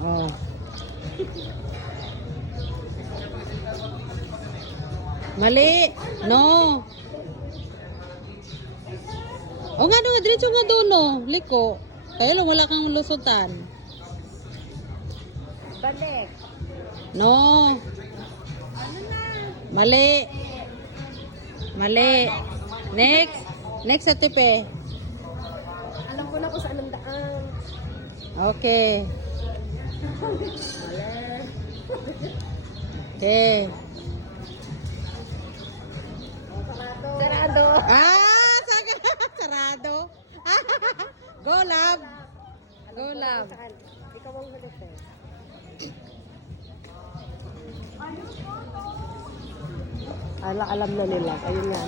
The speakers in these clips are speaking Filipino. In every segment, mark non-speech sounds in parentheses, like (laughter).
Oh. Mali. No. O nga nga, diretso nga dulo. Liko. Kaya lang wala kang lusutan. Balik. No. Mali. Mali. Next. Next sa tipe. Alam ko na kung saan ang daan. Okay. Okay. Sarado. Ah, (laughs) sarado. (laughs) Go, love. Go, love. Ikaw ang eh. Ala, alam na nila. Ayun nga.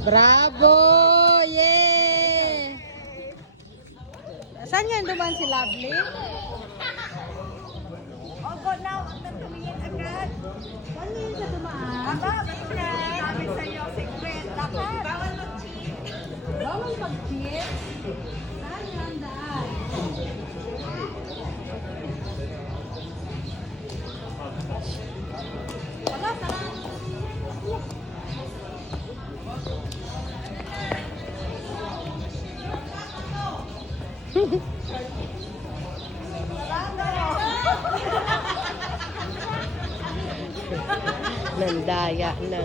Bravo! Yeah! Saan yan duman si Lovely? Ogo na, huwag na tumingin agad. Saan yun sa dumaan? Aba, secret. Sabi sa'yo, secret. Lahat. Bawal mag-cheat. Bawal mag-cheat. Nandaya na.